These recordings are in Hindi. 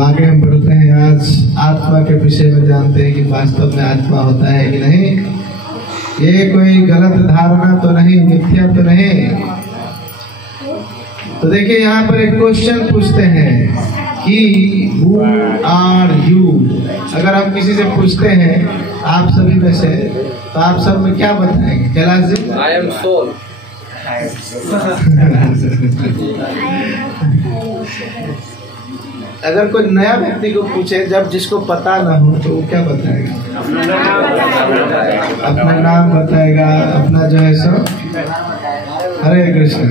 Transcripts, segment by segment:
आगे हम बढ़ते हैं। आज आत्मा के विषय में जानते हैं कि वास्तव में आत्मा होता है कि नहीं। ये कोई गलत धारणा तो नहीं, मिथ्या तो नहीं। तो देखिए यहाँ पर एक क्वेश्चन पूछते हैं कि हु आर यू। अगर हम किसी से पूछते हैं आप सभी में से, तो आप सब में क्या बताएंगे? Kailash ji, I am soul. अगर कोई नया व्यक्ति को पूछे जब जिसको पता ना हो तो वो क्या बताएगा? अपना नाम बताएगा, अपना जो है सो। हरे कृष्ण।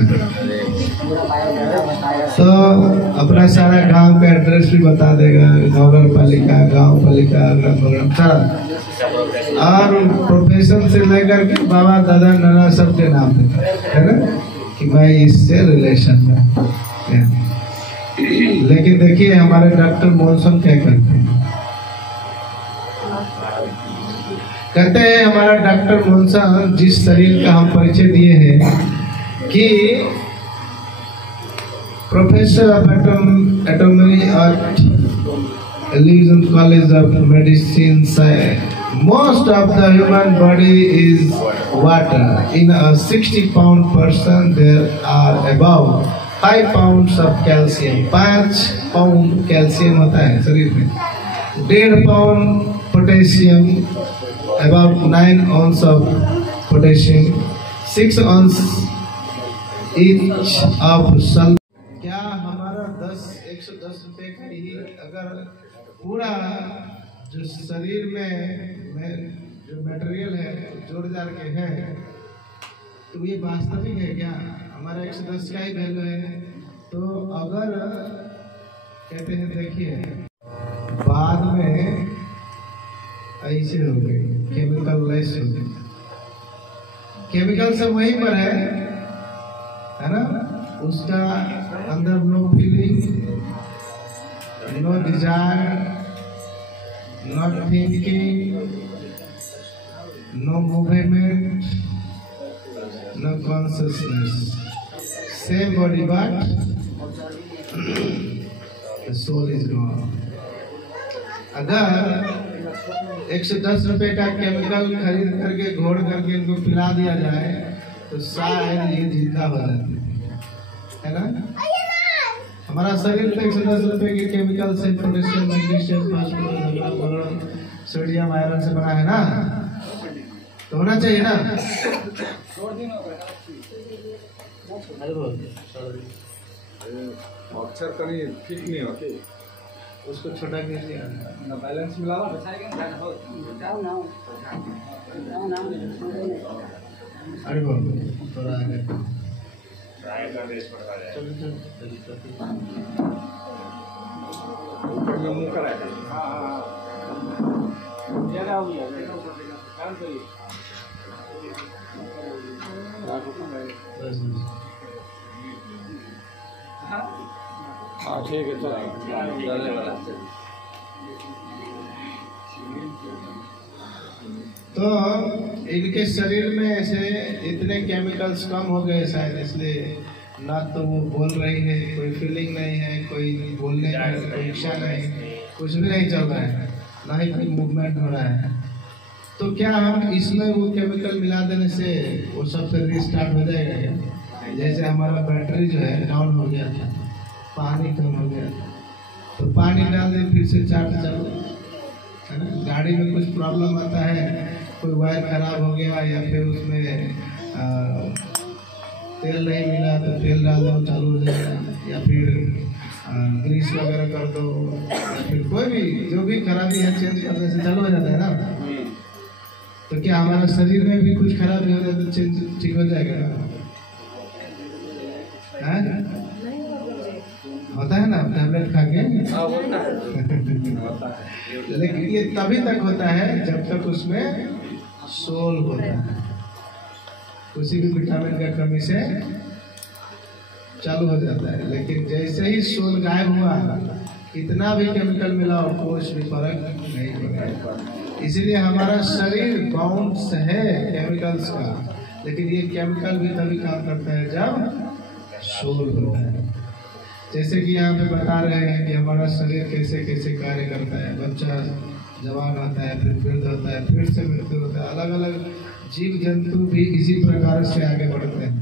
तो अपना सारा गांव का एड्रेस भी बता देगा, नगर पालिका, गांव पालिका, और प्रोफेशन से लेकर के बाबा दादा नाना सबके नाम देता है ना, कि मैं इससे रिलेशन में। लेकिन देखिए हमारे डॉक्टर मोहसन क्या करते हैं? कहते हैं हमारा डॉक्टर मोहसन जिस शरीर का हम परिचय दिए हैं कि प्रोफेसर ऑफ एटॉमी एट एलिगन कॉलेज ऑफ मेडिसिन से most of the human body is water. In a 60-pound person there are about 5 pounds of calcium. 5 pound calcium होता है शरीर में। 1.5 pound potassium, about 9 ounce of potassium, 6 ounce each of salt. क्या हमारा 110 रुपए का ही अगर पूरा जो शरीर में जो मटेरियल है जोड़ जाड़ के है, तो ये वास्तविक है क्या? हमारा 110 का ही वैल्यू है। तो अगर कहते हैं देखिए बाद में ऐसे हो गई, केमिकल लेस हो गई, केमिकल सब वहीं पर है ना। उसका अंदर no feeling, no desire, not thinking, no movement, no consciousness, same body but the soul is gone. अगर 110 रुपए का केमिकल खरीद करके घोड़ करके इनको पिला दिया जाए तो शायद ये जिंदा हो जाते है ना। हमारा शरीर तो 110 रुपए के केमिकल से, potassium, magnesium, phosphorus, sodium, iron से बना है ना, तो होना चाहिए ना। अक्षर कहीं ठीक नहीं होती, उसको छोटा कीजिए ना बैलेंस मिला। अरे थोड़ा आगे मुंह कराए। हाँ ठीक है, चलो। तो इनके शरीर में ऐसे इतने केमिकल्स कम हो गए शायद, इसलिए ना तो वो बोल रही है, कोई फीलिंग नहीं है, कोई बोलने का कोई इच्छा नहीं, कुछ भी नहीं चल रहा है, ना ही कोई मूवमेंट हो रहा है। तो क्या हम इसमें वो केमिकल मिला देने से वो सब से रीस्टार्ट हो जाएगा? जैसे हमारा बैटरी जो है डाउन हो गया था, पानी कम हो गया था, तो पानी डाल दे फिर से चार्ज चालू है ना। गाड़ी में कुछ प्रॉब्लम आता है, कोई वायर खराब हो गया या फिर उसमें तेल नहीं मिला तो तेल डाल दो, चालू हो जाएगा। या फिर ग्रीस वगैरह कर दो, या फिर कोई भी जो भी खराबी है चेंज करने से चालू हो जाता है ना। तो क्या हमारा शरीर में भी कुछ खराबी हो जाए तो चेंज ठीक हो जाएगा? होता है ना टैबलेट खा के। लेकिन ये तभी तक होता है जब तक उसमें सोल होता है। किसी भी विटामिन का कमी से चालू हो जाता है, लेकिन जैसे ही सोल गायब हुआ कितना भी केमिकल मिला और कुछ भी फर्क नहीं पड़ेगा। इसीलिए हमारा शरीर बाउंड है केमिकल्स का, लेकिन ये केमिकल भी तभी काम करता है जब सोल होता है। जैसे कि यहाँ पे बता रहे हैं कि हमारा शरीर कैसे कैसे कार्य करता है। बच्चा जवान होता है, फिर वृद्ध होता है, फिर से मृत्यु होता है। अलग अलग जीव जंतु भी इसी प्रकार से आगे बढ़ते हैं।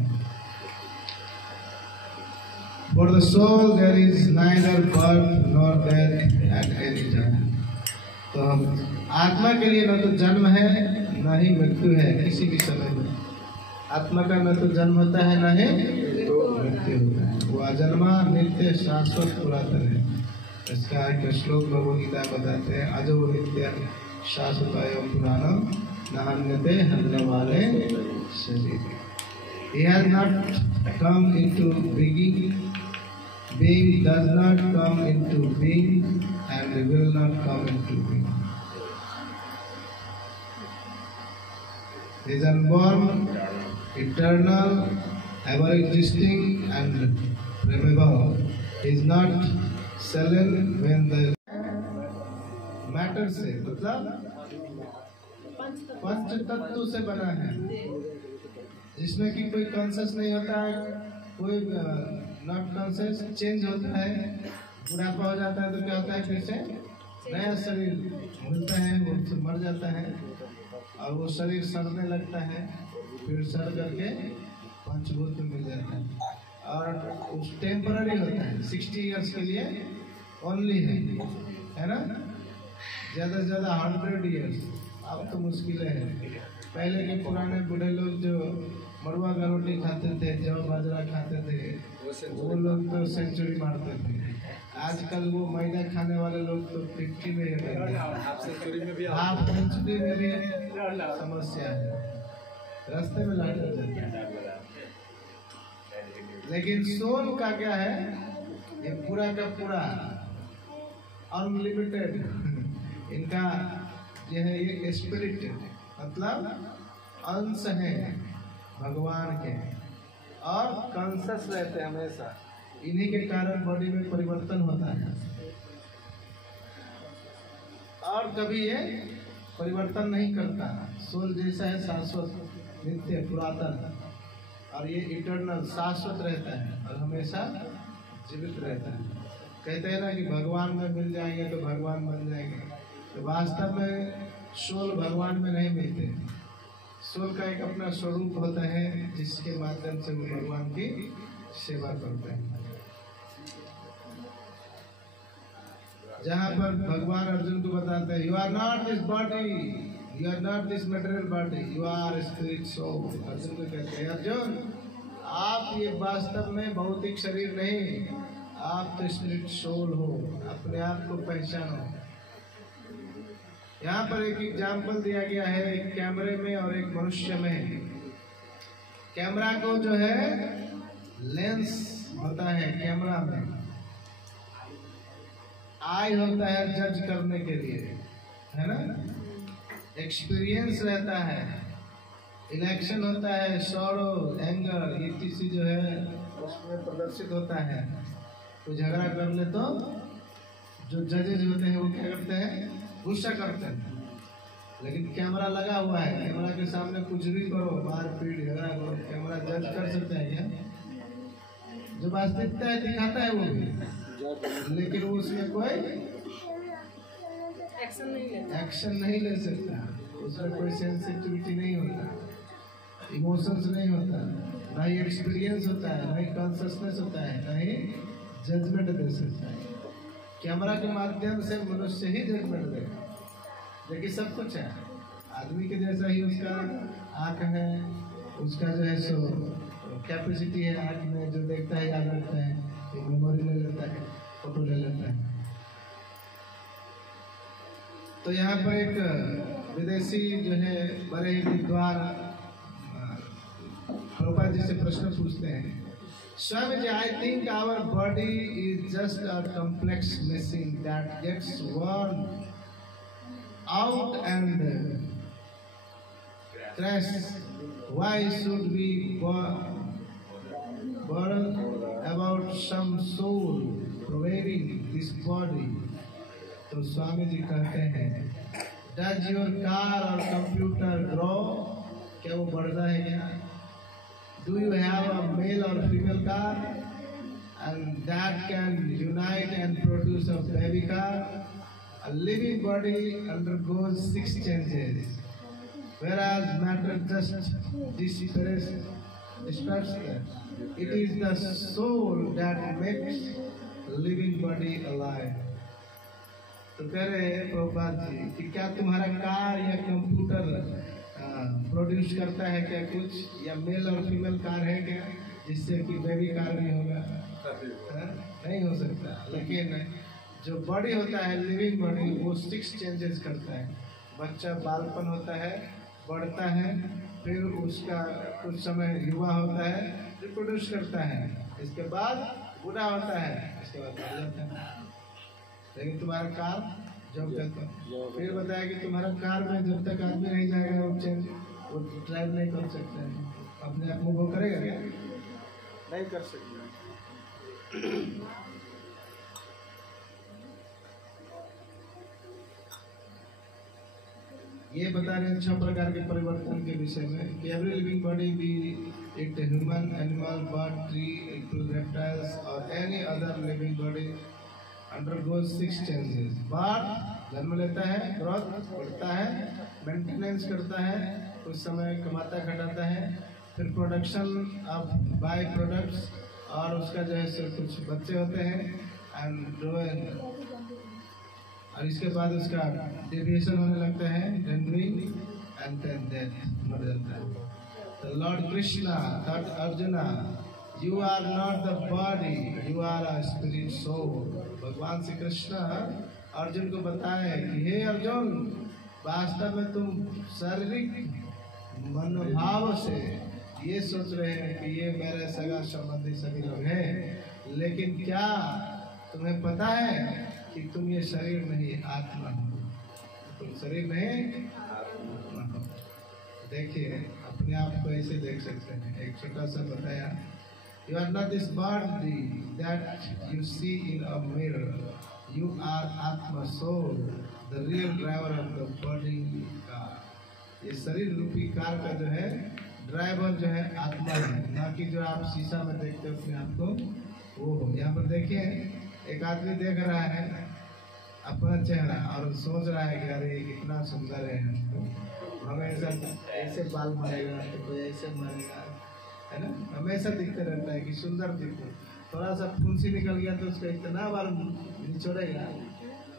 For the soul there is neither birth nor death at any time. तो आत्मा के लिए न तो जन्म है न ही मृत्यु है किसी भी समय में। आत्मा का न तो जन्म होता है न ही मृत्यु होता है। वो अजन्मा नित्य शाश्वत पुरातन है। इसका एक श्लोक भगवद गीता बताते हैं, अजो नित्य शाश्वत एवं पुराणम नान्यते हन्ने वाले शरीर। He has not come into being. Being does not come into being and will not come into being. He is unborn, eternal, ever existing and remember. He is not sullen when the matter से मतलब पंच तत्व से बना है, जिसमें कि कोई कॉन्शियस नहीं होता है, कोई नॉट कॉन्शियस। चेंज होता है, बुढ़ापा हो जाता है तो क्या होता है, फिर से नया शरीर मिलता है, वो मर जाता है और वो शरीर सड़ने लगता है, फिर सड़ करके पंचभूत में मिल जाता है। और उस टेम्पररी होता है, 60 इयर्स के लिए ओनली है ना। ज़्यादा से ज़्यादा 100 इयर्स, अब तो मुश्किल है। पहले के पुराने बूढ़े लोग जो मड़ुआ का रोटी खाते थे, जौ बाजरा खाते थे, वो लोग तो सेंचुरी मारते थे। आजकल वो मैदा खाने वाले लोग तो 50 में ही हाफ सेंचुरी में भी समस्या है, रास्ते में लाट जाते हैं। लेकिन सोल का क्या है, ये पूरा का पूरा अनलिमिटेड इनका ये है, ये स्पिरिट मतलब अंश है भगवान के और कॉन्शियस रहते हैं हमेशा। इन्हीं के कारण बॉडी में परिवर्तन होता है और कभी ये परिवर्तन नहीं करता। सोल जैसा है, शाश्वत नित्य पुरातन, और ये इटर्नल शाश्वत रहता है और हमेशा जीवित रहता है। कहते हैं ना कि भगवान में मिल जाएंगे तो भगवान बन जाएंगे, तो वास्तव में सोल भगवान में नहीं मिलते। सोल का एक अपना स्वरूप होता है जिसके माध्यम से वो भगवान की सेवा करते हैं। जहाँ पर भगवान अर्जुन को बताते हैं, you are not this body, you are not this material body, you are spirit soul. Arjun को कहते हैं, अर्जुन आप ये वास्तव में भौतिक शरीर नहीं, आप तो स्पिरिट सोल हो, अपने आप को पहचानो। यहाँ पर एक एग्जाम्पल दिया गया है, एक कैमरे में और एक मनुष्य में। कैमरा को जो है लेंस होता है, कैमरा में आई होता है जज करने के लिए, है ना। एक्सपीरियंस रहता है, इलेक्शन होता है, सॉरो, एंगर, ये चीज़ जो है उसमें प्रदर्शित होता है। कोई झगड़ा कर ले तो जो जजेज होते हैं वो क्या करते हैं, गुस्सा करते हैं। लेकिन कैमरा लगा हुआ है, कैमरा के सामने कुछ भी करो, मार पीट झगड़ा करो, कैमरा जज कर सकता है क्या? जो वास्तविकता है दिखाता है वो भी, लेकिन वो उसमें कोई एक्शन नहीं ले सकता। उसमें कोई सेंसिटिविटी नहीं होता, इमोशंस नहीं होता, ना ही एक्सपीरियंस होता है, ना ही कॉन्शियसनेस होता है, ना ही जजमेंट दे सकता है। कैमरा के माध्यम से मनुष्य ही जजमेंट देगा, लेकिन सब कुछ है आदमी के जैसा ही। उसका आँख है, उसका जो है सो कैपेसिटी है आँख में, जो देखता है याद रखता है, मेमोरी ले लेता है, फोटो ले लेता है। तो यहाँ पर एक विदेशी जो है बड़े ही विद्वान प्रभुपाद जी से प्रश्न पूछते हैं, Swami ji, I think our body is just a complex machine that gets worn out and crash. Why should we worry about some soul pervading this body? तो स्वामी जी कहते हैं, Does your car or computer grow? क्या वो बढ़ता है क्या? Do you have a male or female car? and that can unite and produce a baby car. A living body undergoes 6 changes, whereas matter just disperses them. It is the soul that makes living body alive. तो कह रहे हैं प्रभुपाद जी कि क्या तुम्हारा कार या कंप्यूटर प्रोड्यूस करता है क्या कुछ, या मेल और फीमेल कार है क्या जिससे कि बेबी कार भी होगा? नहीं हो सकता। लेकिन जो बॉडी होता है लिविंग बॉडी वो 6 चेंजेस करता है। बच्चा बालपन होता है, बढ़ता है, फिर उसका कुछ समय युवा होता है, रिप्रोड्यूस करता है, इसके बाद बूढ़ा होता है, इसके बाद मर जाता है। लेकिन तुम्हारा कार जब तक, फिर बताया कि तुम्हारा कार में जब तक आदमी नहीं जाएगा वो ड्राइव नहीं कर सकता है। अपने आप को वो करेगा क्या? नहीं कर सकता। ये बता रहे हैं 6 प्रकार के परिवर्तन के विषय में कि every living body be it human, animal, bird, tree, reptiles और any other living body undergoes 6 changes. Bird जन्म लेता है, ग्रोथ बढ़ता है, मेंटेनेंस करता है, कुछ समय कमाता खटाता है, फिर प्रोडक्शन ऑफ बाय प्रोडक्ट्स और उसका जो है सो कुछ बच्चे होते हैं एंड और इसके बाद उसका डेविएशन होने लगता है, डेंड्रिंग एंड देन डेथ, मर जाता है। तो Lord Krishna thought arjuna You are not the body, you are a spirit soul. भगवान श्री कृष्ण अर्जुन को बताए कि हे अर्जुन, वास्तव में तुम शारीरिक मनोभाव से ये सोच रहे हैं कि ये मेरे सगा संबंधी सभी लोग हैं, लेकिन क्या तुम्हें पता है कि तुम ये शरीर नहीं आत्मा हो? तुम शरीर नहीं आत्मा हो। देखिए अपने आप को ऐसे देख सकते हैं। एक छोटा सा बताया, You are not this body that you see in a mirror. You are Atma soul, the real driver of the body car. ये शरीर रूपी कार का जो है ड्राइवर जो है आत्मा है, ना कि जो आप शीशा में देखते हो अपने आप को वो हो। यहाँ पर देखिए एक आदमी देख रहा है अपना चेहरा और सोच रहा है कि अरे कितना सुंदर है, हमें ऐसे बाल मारेगा तो कोई ऐसे मारेगा, है ना? हमेशा दिखते रहता है कि सुंदर दिखते, थोड़ा सा फुंसी निकल गया तो उसका इतना बाल निचोड़ेगा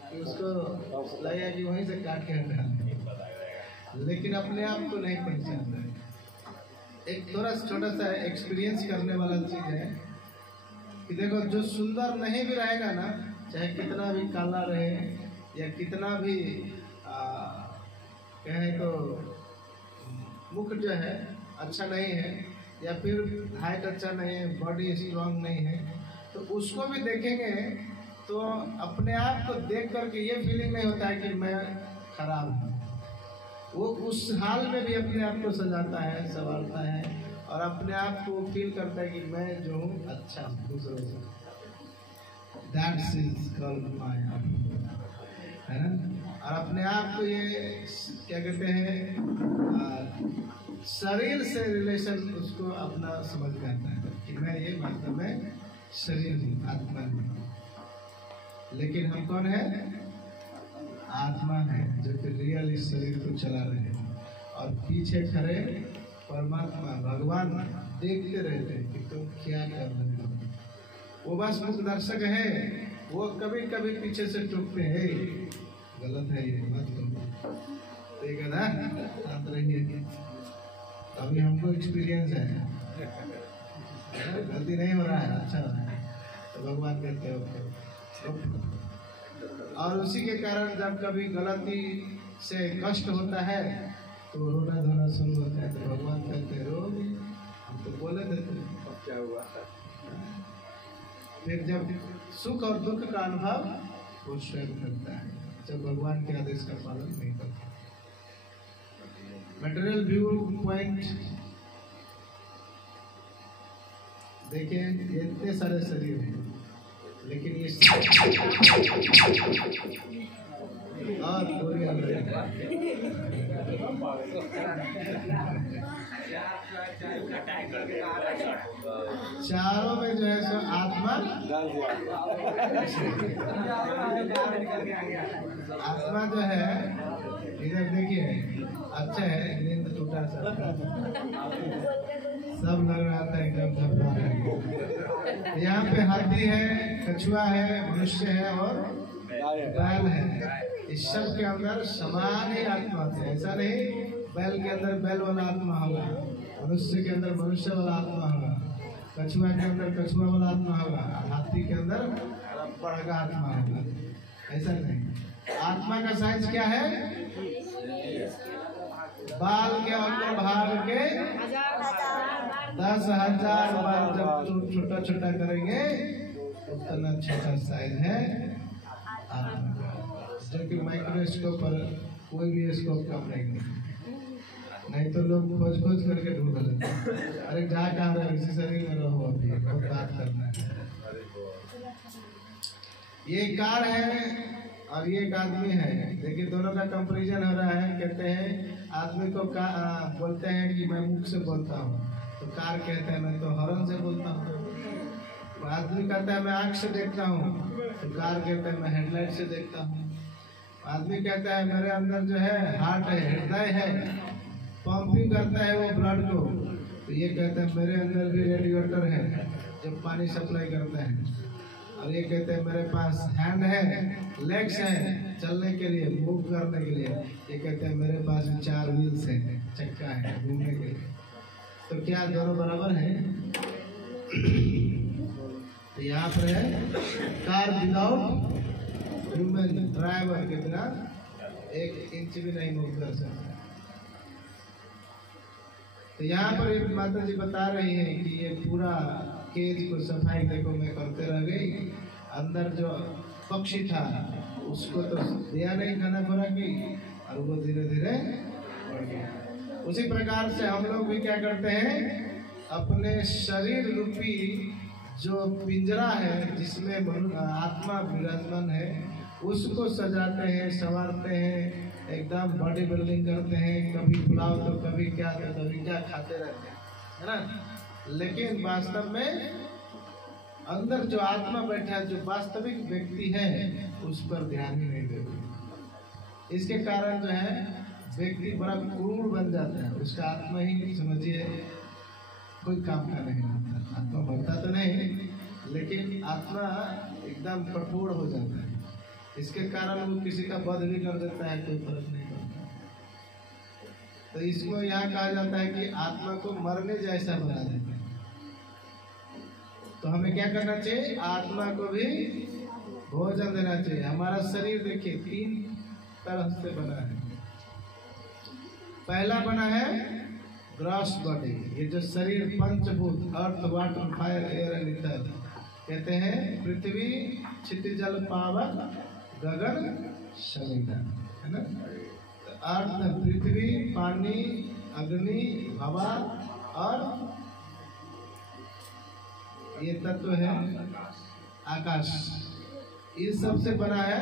कि उसको लगेगा कि वहीं से काट के हटा, लेकिन अपने आप को नहीं पहचानता है। एक थोड़ा छोटा सा एक्सपीरियंस करने वाला चीज है कि देखो जो सुंदर नहीं भी रहेगा ना, चाहे कितना भी काला रहे या कितना भी कहें तो मुख जो है अच्छा नहीं है या फिर हाइट अच्छा नहीं है, बॉडी स्ट्रांग नहीं है, तो उसको भी देखेंगे तो अपने आप को देख करके ये फीलिंग नहीं होता है कि मैं खराब हूँ। वो उस हाल में भी अपने आप को सजाता है, संवारता है और अपने आप को फील करता है कि मैं जो हूँ अच्छा हूँ दूसरों से। That is called माया, है ना? और अपने आप को ये क्या कहते हैं, शरीर से रिलेशन उसको अपना समझ में आता है कि मैं ये वास्तव में शरीर हूँ, आत्मा हूँ। लेकिन हम कौन है? आत्मा है जो कि रियल इस शरीर को चला रहे हैं और पीछे खड़े परमात्मा भगवान देखते रहते हैं कि तुम क्या कर रहे हो। वो बस मुख दर्शक है, वो कभी कभी पीछे से टोकते हैं, गलत है ये मत करो, ठीक है ना, शांत रहिए। अभी हमको एक्सपीरियंस है, गलती नहीं हो रहा है, अच्छा हो रहा है, तो भगवान कहते हो। और उसी के कारण जब कभी गलती से कष्ट होता है तो रोना धोना शुरू होता है, तो भगवान कहते रो, हम तो बोले थे अब क्या हुआ। फिर जब सुख और दुख का अनुभव वो स्वयं करता है जब भगवान के आदेश का पालन नहीं करता। मटेरियल व्यू पॉइंट देखिए, ये इतने सारे शरीर हैं, लेकिन ये और पूरी चारों में जो है सो आत्मा आत्मा जो है, इधर देखिए, अच्छा है, नींद टूटा सब लग रहा था एकदम धब्बा है। यहाँ पे हाथी है, कछुआ है, मनुष्य है और बैल है। इस सब के अंदर समान ही आत्मा है। ऐसा नहीं बैल के अंदर बैल वाला आत्मा होगा, मनुष्य के अंदर मनुष्य वाला आत्मा होगा, कछुआ के अंदर कछुआ वाला आत्मा होगा, हाथी के अंदर बड़का आत्मा होगा। ऐसा नहीं। आत्मा का साइज क्या है? बाल के अंदर भाग के 10,000 बार जब छोटा छोटा करेंगे उतना छोटा साइज है आत्मा का, जो कि माइक्रोस्कोप पर कोई भी स्कोप कम नहीं तो लोग खोज करके ढूंढ लेते हैं। अरे जा कहाँ रहे, इसी शरीर में रहो, अभी बहुत बात करना है। ये कार है और ये एक आदमी है। देखिए दोनों का कंपैरिजन हो रहा है। कहते हैं आदमी को बोलते हैं कि मैं मुख से बोलता हूँ, तो कार कहते हैं मैं तो हॉर्न से बोलता हूँ। आदमी कहता है मैं आँख से देखता हूँ, तो कार कहता है मैं हेडलाइट से देखता हूँ। आदमी कहता है मेरे अंदर जो है हार्ट है, हृदय है, पंपिंग करता है वो ब्लड को, तो ये कहता है मेरे अंदर भी रेडिएटर है जब पानी सप्लाई करता है। और ये कहते हैं मेरे पास हैंड है, लेग्स है चलने के लिए, मूव करने के लिए। ये कहते हैं मेरे पास 4 व्हील्स है, चक्का है घूमने के लिए। तो क्या दोनों बराबर है? तो यहाँ पर है कार विदाउट ह्यूमन ड्राइवर के बिना 1 इंच भी नहीं मूव कर सकता। तो यहाँ पर एक माता जी बता रही है कि ये पूरा केज को सफाई देखो मैं करते रह गई। अंदर जो पक्षी था उसको तो दिया नहीं खाना खुराकी और वो धीरे धीरे बढ़ गया। उसी प्रकार से हम लोग भी क्या करते हैं, अपने शरीर रूपी जो पिंजरा है जिसमें आत्मा विराजमान है उसको सजाते हैं, संवारते हैं, एकदम बॉडी बिल्डिंग करते हैं। कभी पुलाव तो कभी क्या खाते रहते हैं, है ना। लेकिन वास्तव में अंदर जो आत्मा बैठा है, जो वास्तविक व्यक्ति है, उस पर ध्यान ही नहीं देते। इसके कारण जो है व्यक्ति बड़ा क्रूर बन जाता है। उसका आत्मा ही समझिए कोई काम का नहीं होता। आत्मा बनता तो नहीं, लेकिन आत्मा एकदम कठोर हो जाता है। इसके कारण वो किसी का वध भी कर देता है, कोई फर्क नहीं पड़ता। तो इसको यहाँ कहा जाता है कि आत्मा को मरने जैसा बना देता है। तो हमें क्या करना चाहिए? आत्मा को भी भोजन देना चाहिए। हमारा शरीर देखिए 3 तरह से बना है। पहला बना है ग्रॉस बॉडी, ये जो शरीर पंचभूत earth water fire air and ether कहते हैं, पृथ्वी क्षितिज जल पावक गगन समुद्र, है ना। तो अर्थ पृथ्वी, पानी, अग्नि, हवा और ये तत्व है आकाश। इस सब से बना है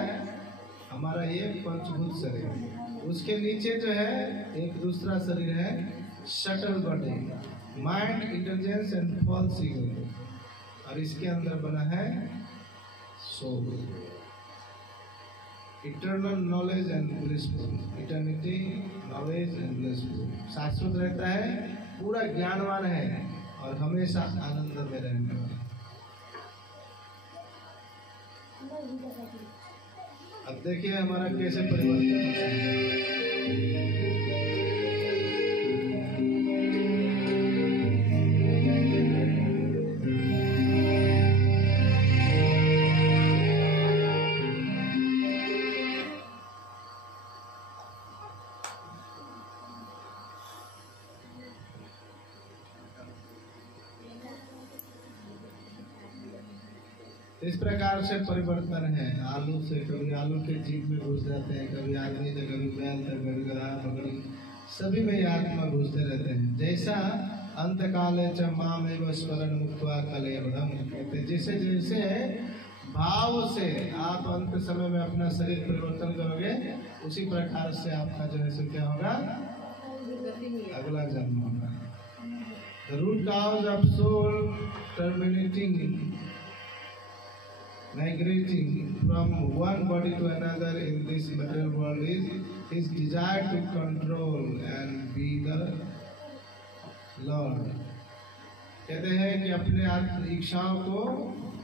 हमारा ये पंचभूत शरीर। उसके नीचे जो है एक दूसरा शरीर है subtle body, mind, intelligence and false ego. और इसके अंदर बना है soul, eternal knowledge and blissful, eternity knowledge and blissful, शाश्वत रहता है, पूरा ज्ञानवान है और हमेशा आनंद में रहने वाला। अब देखिए हमारा कैसे परिवर्तन होता है। इस प्रकार से परिवर्तन है। आलू से कभी आलू के जीभ में घुस जाते हैं, कभी आदमी से, कभी बैल से, कभी गधा पकड़ी, सभी में आत्मा घुसते रहते हैं। जैसा अंत काले च मामेव स्मरण मुक्त्वा कलेवरम कहते, जैसे जैसे भाव से आप अंत समय में अपना शरीर परिवर्तन करोगे, उसी प्रकार से आपका जो है सो क्या होगा, अगला जन्म होगा। The root cause of soul terminating, migrating from one body to another in this material world is his desire to control and be the Lord. कहते हैं कि अपने आत्म इच्छाओं को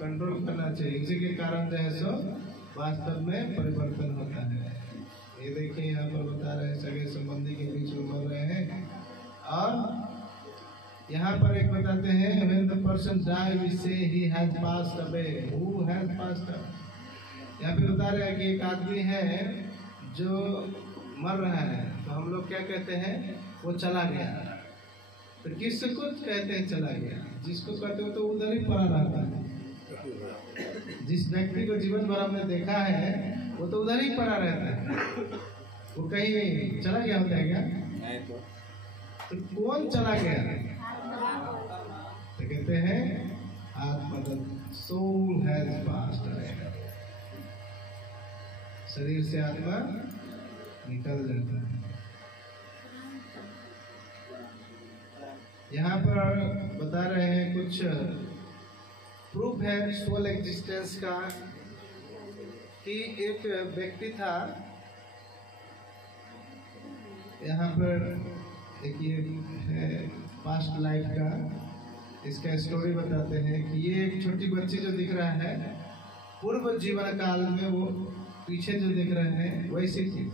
कंट्रोल करना चाहिए, इसी के कारण जो है सो वास्तव में परिवर्तन होता है। ये देखिए यहाँ पर बता रहे हैं सगे संबंधी के बीच में बोल रहे हैं। और यहाँ पर एक बताते हैं when the person die we say he has passed away, who has passed away। यहाँ पे बता रहे हैं कि एक आदमी है जो मर रहा है, तो हम लोग क्या कहते हैं, वो चला गया। तो किसको कहते हैं चला गया? जिसको कहते हो तो उधर ही पड़ा रहता है। जिस व्यक्ति को जीवन भर हमने देखा है वो तो उधर ही पड़ा रहता है, वो कहीं चला गया होता है क्या? नहीं। तो कौन चला गया? तो कहते हैं आत्मा, सोल हैज पास्ड अवे, शरीर से आत्मा निकल जाता है। यहाँ पर बता रहे हैं कुछ प्रूफ है सोल एग्जिस्टेंस का, कि एक व्यक्ति था, यहाँ पर एक ये है पास्ट लाइफ का, इसका स्टोरी बताते हैं कि ये एक छोटी बच्ची जो दिख रहा है पूर्व जीवन काल में, वो पीछे जो दिख रहे हैं वैसे थी।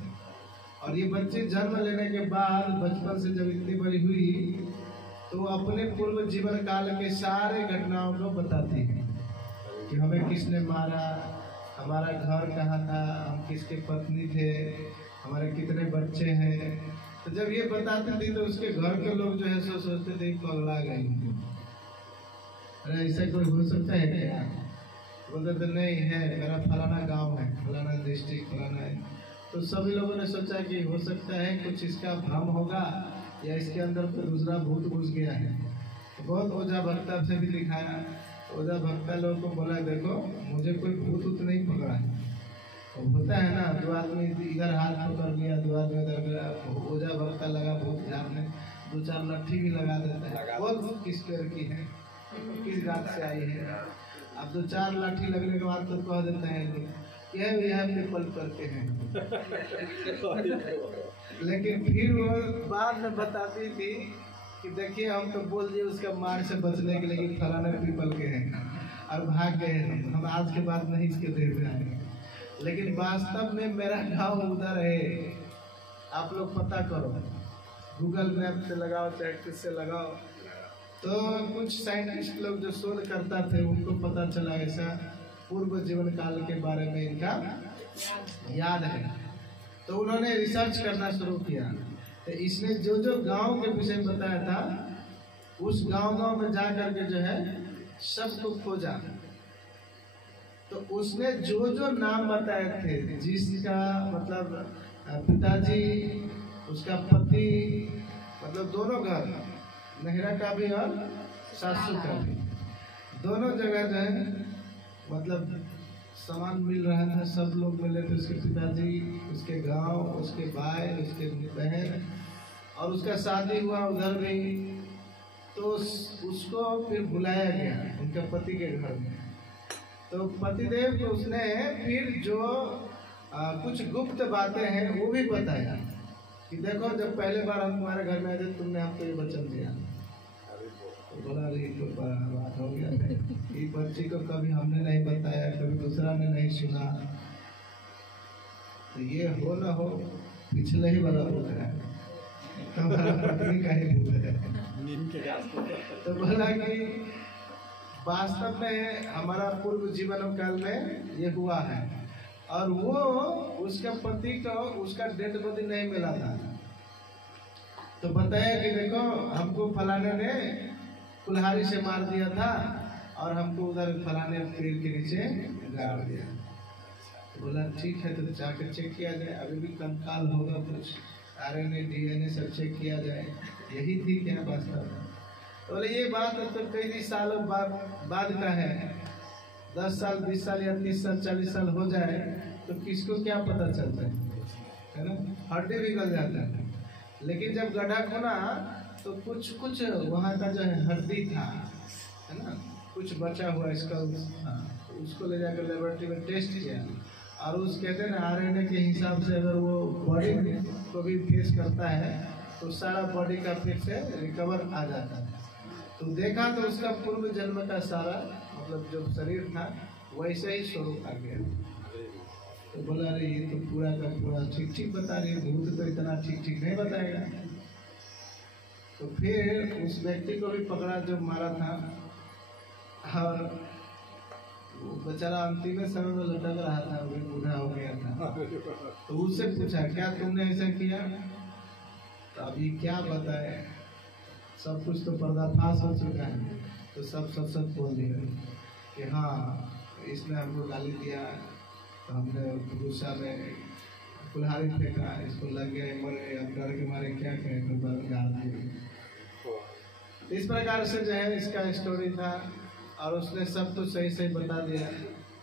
और ये बच्ची जन्म लेने के बाद बचपन से जब इतनी बड़ी हुई तो अपने पूर्व जीवन काल के सारे घटनाओं को बताती है कि हमें किसने मारा, हमारा घर कहाँ था, हम किसके पत्नी थे, हमारे कितने बच्चे हैं। तो जब ये बताती थी तो उसके घर के लोग जो है सो सोचते थे पगला गई, अरे ऐसा कोई हो सकता है क्या? बोलते थे नहीं है, मेरा फलाना गांव है, फलाना डिस्ट्रिक्ट फलाना है। तो सभी लोगों ने सोचा कि हो सकता है कुछ इसका भ्रम होगा या इसके अंदर कोई दूसरा भूत घुस गया है। तो बहुत ओझा भक्ता से भी दिखाया, ओझा भक्ता लोगों को बोला देखो मुझे कोई भूत उत नहीं पकड़ा है। तो होता है ना, दो आदमी इधर हाथ पकड़ लिया, दो आदमी इधर, ओझा भक्ता लगा भूत झाड़ने, दो चार लट्ठी भी लगा देता है। बहुत किस पेड़ की है, किस रात से आई है, अब दो चार लाठी लगने के बाद तो कह देते हैं यह पीपल करते हैं। लेकिन फिर वो बाद में बताती थी कि देखिए हम तो बोल दिए उसका मार से बचने के लिए फलाना पीपल के हैं और भाग गए, हम आज के बाद नहीं इसके देख रहे हैं। लेकिन वास्तव में मेरा गांव उधर है, आप लोग पता करो, गूगल मैप से लगाओ चाहे किससे लगाओ। तो कुछ साइंटिस्ट लोग जो शोध करता थे उनको पता चला ऐसा पूर्व जीवन काल के बारे में इनका याद है। तो उन्होंने रिसर्च करना शुरू किया। तो इसने जो जो गांव के विषय बताया था उस गांव में जा करके जो है सबको खोजा। तो उसने जो जो नाम बताए थे, जिसका मतलब पिताजी, उसका पति, मतलब दोनों घर, नहरा का भी और सासू का भी, दोनों जगह जो है मतलब सामान मिल रहा था, सब लोग मिले थे, उसके पिताजी, उसके गांव, उसके भाई, उसके बहन, और उसका शादी हुआ उधर भी। तो उसको फिर बुलाया गया उनके पति के घर में। तो पतिदेव को उसने फिर जो कुछ गुप्त बातें हैं वो भी बताया कि देखो जब पहले बार हम तुम्हारे घर में आए थे तुमने हमको ये वचन दिया। तो बोला ये तो बात हो गया, ये बच्ची को कभी हमने नहीं बताया, कभी दूसरा ने नहीं सुना, तो ये हो ना हो पिछले ही वाला भूत है, हमारा पत्नी का ही भूत है। तो बोला कि वास्तव में हमारा पूर्व जीवन काल में ये हुआ है, और वो उसका पति को उसका डेड बॉडी नहीं मिला था। तो बताया कि देखो हमको फलाने ने कुल्हाड़ी से मार दिया था और हमको उधर फलाने पेड़ के नीचे गाड़ दिया। तो बोला ठीक है, तो जाकर चेक किया जाए, अभी भी कंकाल होगा, कुछ RNA DNA सब चेक किया जाए, यही थी क्या वास्तव में। बोले ये बात तो कई सालों बाद का है, 10 साल 20 साल या 30 साल 40 साल हो जाए तो किसको क्या पता चलता है ना, हड्डी भी गल जाता है। लेकिन जब गड्ढा खोना तो कुछ कुछ वहाँ का जो है हड्डी था, है ना, कुछ बचा हुआ स्कल था, तो उसको ले जाकर लेबोरेटरी में टेस्ट किया और उस कहते हैं ना आरएनए के हिसाब से अगर वो बॉडी को भी फेस करता है तो सारा बॉडी का फिर से रिकवर आ जाता है। तो देखा तो उसका पूर्व जन्म का सारा मतलब जो शरीर था वैसे ही स्वरूप आ गया। तो बोला अरे ये तो पूरा का पूरा ठीक ठीक बता रही है, भूत तो इतना ठीक ठीक नहीं बताएगा। तो फिर उस व्यक्ति को भी पकड़ा जो मारा था और वो बेचारा अंतिम समय में लटक रहा था, वो बूढ़ा हो गया था। तो उससे पूछा क्या तुमने ऐसा किया? तो अभी क्या बताए, सब कुछ तो पर्दाफाश हो चुका है। तो सब सच सच बोल दिया कि हाँ इसने हमको गाली दिया, तो हमने गुस्सा में कुल्हाड़ी फेंका, इसको लग गया मरे, अब डर के मारे क्या कहें तो गाल दिए। इस प्रकार से जो है इसका स्टोरी था और उसने सब तो सही सही बता दिया।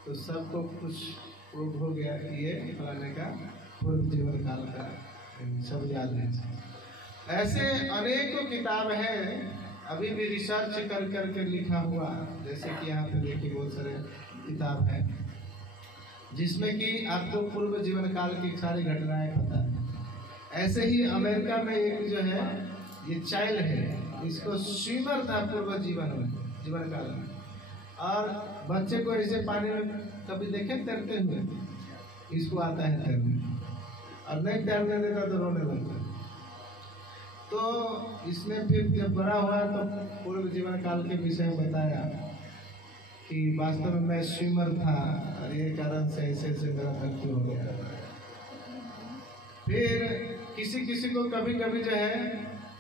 तो सबको कुछ प्रूव हो गया कि ये फलाने का पूर्व जीवन काल का सब याद है। ऐसे अनेकों किताब हैं अभी भी रिसर्च कर करके लिखा हुआ, जैसे कि यहाँ पे देखिए बहुत सारे किताब है जिसमें कि आपको पूर्व जीवन काल की सारी घटनाएं पता है। ऐसे ही अमेरिका में एक जो है ये चाइल्ड है, इसको स्विमर था पूर्व जीवन काल में, और बच्चे को ऐसे पानी में कभी देखे तैरते हुए, इसको आता है तैरने और नहीं तैरने देता तो रोने लगता। तो इसने फिर जब बड़ा हुआ तो पूर्व जीवन काल के विषय में बताया कि वास्तव में मैं स्विमर था और ये कारण से ऐसे ऐसे मेरा मृत्यु हो गया। फिर किसी किसी को कभी कभी जो है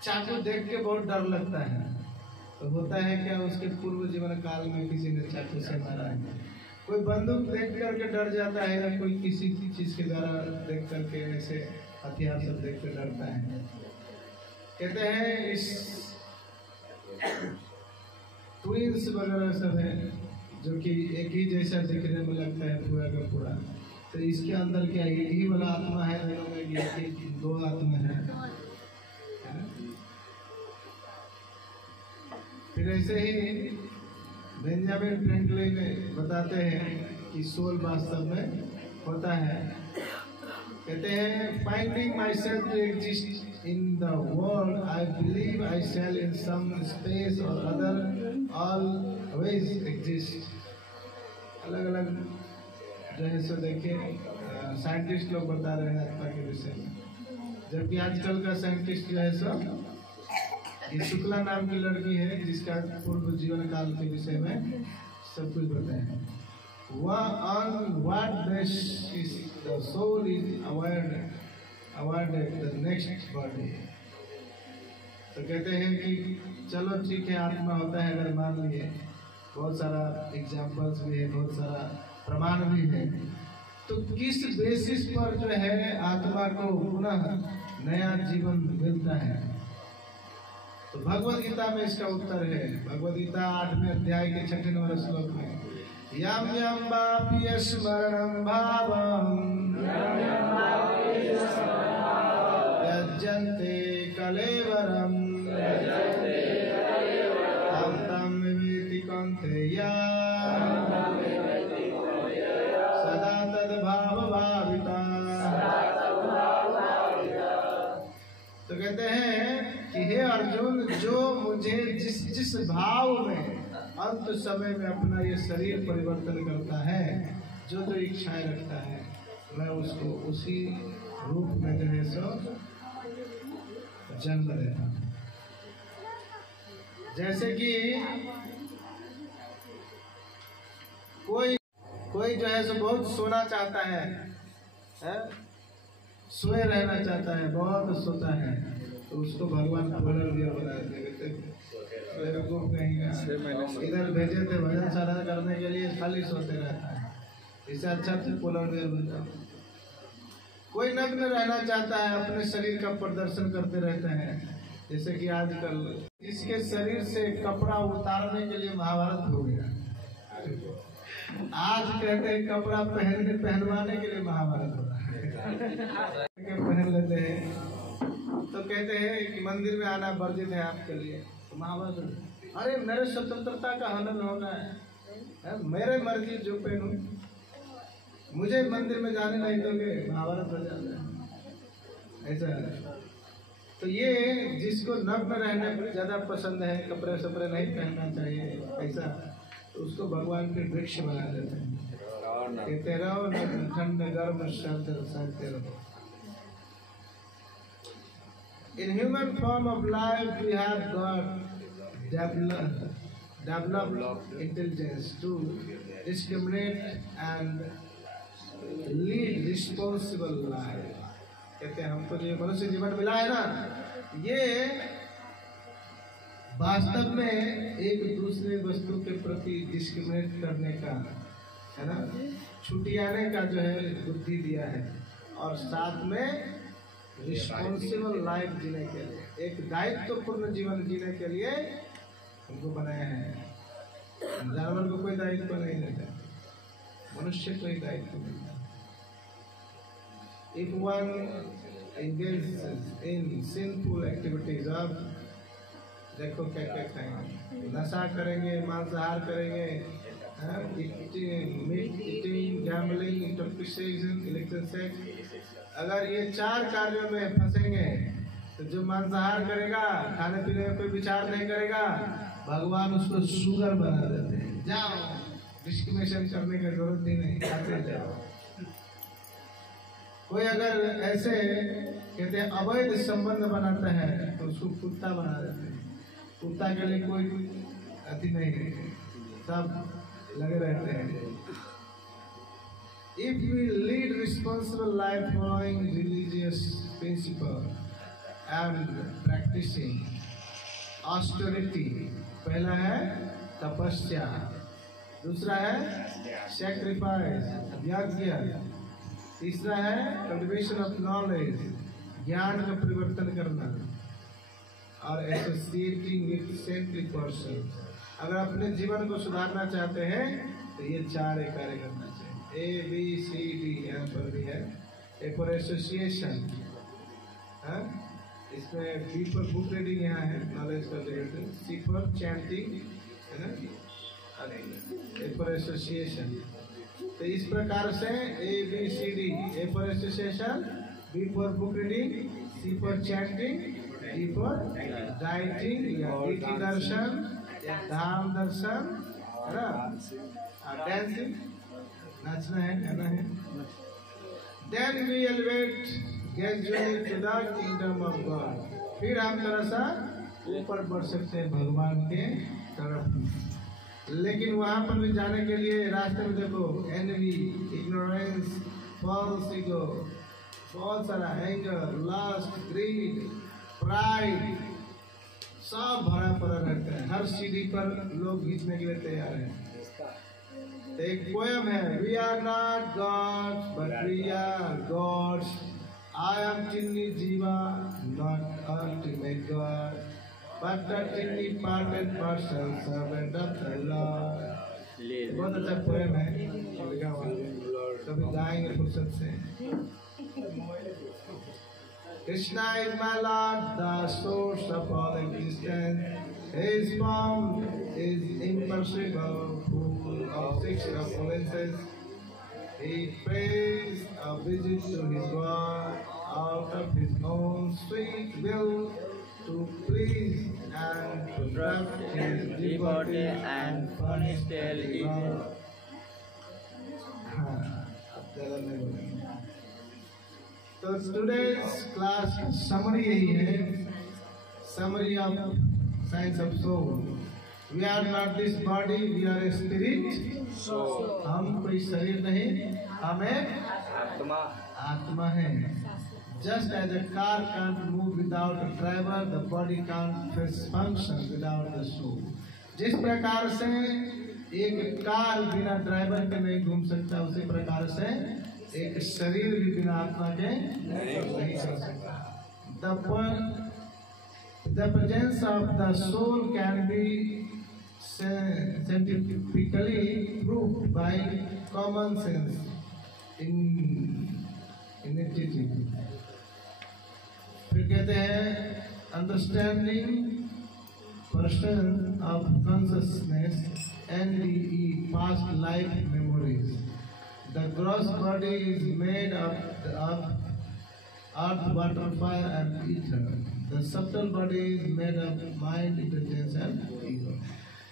चाकू देख के बहुत डर लगता है, तो होता है क्या उसके पूर्व जीवन काल में किसी ने चाकू से मारा है। कोई बंदूक देख करके डर जाता है या कोई किसी चीज के द्वारा देख करके ऐसे हथियार सब देख कर डरता है। कहते हैं इस ट्विंस वगैरह सब है जो कि एक ही जैसा दिखने में लगता है पूरा का पूरा, तो इसके अंदर क्या एक ही वाला आत्मा है, दो आत्मा है। फिर ऐसे ही बेंजामिन फ्रैंकलिन बताते हैं कि सोल वास्तव में होता है। कहते हैं finding myself to exist in the world I believe I shall in some space और अदर ऑलवेज एग्जिस्ट। अलग अलग जो है सो देखिए साइंटिस्ट लोग बता रहे हैं आत्मा के विषय में, जबकि आजकल का साइंटिस्ट जो है सो ये शुक्ला नाम की लड़की है जिसका पूर्व जीवन काल के विषय में सब कुछ बताया। वह on what basis the soul is awarded the next body. तो कहते हैं कि चलो ठीक है आत्मा होता है, अगर मान लिए बहुत सारा एग्जाम्पल्स भी है, बहुत सारा प्रमाण भी है, तो किस बेसिस पर जो है आत्मा को पुनः नया जीवन मिलता है? तो भगवद गीता में इसका उत्तर है। भगवद गीता 8वें अध्याय के 6 नंबर श्लोक में यम यम वापि स्मरणं भावं त्यजन्ते कलेवरं तं तं विवेति कौन्तेय सदा तद्भाव भाविता। तो कहते हैं कि हे अर्जुन, जो मुझे जिस भाव में अंत समय में अपना ये शरीर परिवर्तन करता है, जो इच्छाएं रखता है, मैं उसको उसी रूप में जो है सो जन्म देता हूँ। जैसे कि कोई जो है सो बहुत सोना चाहता है, सोए रहना चाहता है, बहुत सोता है, तो उसको भगवान पोलर वियर बना देते। इधर भेजे थे भजन साधना करने के लिए, खाली सोते रहता है, इससे अच्छा तो पोलर वियर बनता। कोई नग्न रहना चाहता है, अपने शरीर का प्रदर्शन करते रहते हैं, जैसे कि आजकल इसके शरीर से कपड़ा उतारने के लिए महाभारत हो गया। आज कहते हैं कपड़ा पहनवाने के लिए महाभारत हो रहा है। पहन लेते हैं तो कहते हैं कि मंदिर में आना वर्जित है आपके लिए। तो महाभारत, अरे मेरे स्वतंत्रता का हनन होना है, मेरे मर्जी जो पहनूं, मुझे मंदिर में जाने नहीं दोगे, महाभारत हो जाता है ऐसा है। तो ये जिसको नग्न रहना ज़्यादा पसंद है, कपड़े सपड़े नहीं पहनना चाहिए ऐसा, तो उसको भगवान के वृक्ष बना देते हैं। कहते रहो न ठंड गर्म शब्द सहते रहो। In human form of life we have got developed intelligence to discriminate and lead responsible life। कहते हैं हमको जो मनुष्य जीवन मिला है ना, ये वास्तव में एक दूसरे वस्तु के प्रति डिस्क्रिमिनेट करने का है ना, छुटियाने का जो है बुद्धि दिया है, और साथ में रिस्पॉन्सिबल लाइफ जीने के लिए, एक दायित्वपूर्ण जीवन जीने के लिए हमको बनाया है। जानवर को कोई दायित्व नहीं देता, मनुष्य को ही दायित्व मिलता है। If one engages in sinful activities, अब देखो क्या क्या खाएंगे, नशा करेंगे, मांसाहार करेंगे, eating, gambling, interpretation, electric sex, अगर ये 4 कार्यों में फंसेंगे तो जो मांसाहार करेगा, खाने पीने में कोई विचार नहीं करेगा, भगवान उसको शुगर बना देते हैं। जाओ, डिस्क्रिमिनेशन करने की जरूरत ही नहीं, खाते जाओ। कोई अगर ऐसे कहते हैं अवैध संबंध बनाता है तो उसको कुत्ता बना देते हैं। कुत्ता के लिए कोई अति नहीं है, सब लगे रहते हैं। If we lead responsible life following religious principle and practicing austerity, पहला है तपस्या, दूसरा है sacrifice, यज्ञ, तीसरा है cultivation of knowledge, ज्ञान का परिवर्तन करना, और associating with saintly persons। अगर अपने जीवन को सुधारना चाहते हैं तो ये 4 कार्य करना चाहिए। ABCD यहाँ पर भी है। A for association, इसमें B for book reading यहाँ है, नॉलेज का जरूरत है। C for chanting है ना, A for association। तो इस प्रकार से ABCD, A for association, B for book reading, C for chanting, D for dieting या नीति दर्शन या धाम दर्शन है ना, डांसिंग, नाचना है, गाना है। Then we elevate gradually to the kingdom of God। फिर हम थोड़ा सा ऊपर बढ़ सकते हैं भगवान के तरफ। लेकिन वहाँ पर भी जाने के लिए रास्ते में देखो envy, ignorance, false ego, बहुत सारा एंगर, लस्ट, ग्रीड, प्राइड, सब भरा पड़ा रहता है। हर सीढ़ी पर लोग खींचने के लिए तैयार हैं। एक पोयम है, we are not gods but we are gods, I am tiny jiva not ultimate god but the tiny parted person servant of the lord. बहुत अच्छा पोयम है, लिखा हुआ, कभी गाएंगे फुर्सत से। Krishna is my Lord, the source of all existence. His form is imperishable, full of 6 opulences. He pays a visit to his God out of his own sweet will to please and protect his devotee and punish their evil. तो today's class summary यही है, summary of science of soul। We are not this body, we are a spirit। हम कोई शरीर नहीं, हम एक आत्मा है। Just as a car can't move without a driver, the body can't function without the soul। जिस प्रकार से एक कार बिना ड्राइवर के नहीं घूम सकता, उसी प्रकार से एक शरीर भी बिना आत्मा के नहीं चल सकता। The presence of the soul can be scientifically proved by common sense in entity। फिर कहते हैं understanding person of consciousness NDE past life memories. The gross body is made of earth, water, fire and ether. The subtle body is made of mind, intelligence and ego.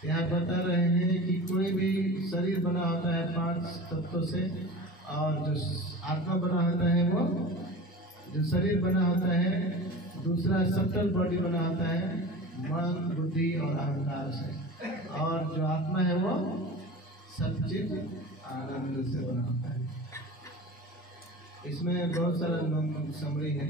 यहाँ बता रहे हैं कि कोई भी शरीर बना होता है 5 तत्वों से, और जो आत्मा बना होता है वो जो शरीर बना होता है, दूसरा सटल बॉडी बना होता है मन, बुद्धि और अहंकार से, और जो आत्मा है वो सच्चित आनंद से बना होता है। इसमें बहुत सारा समरी है।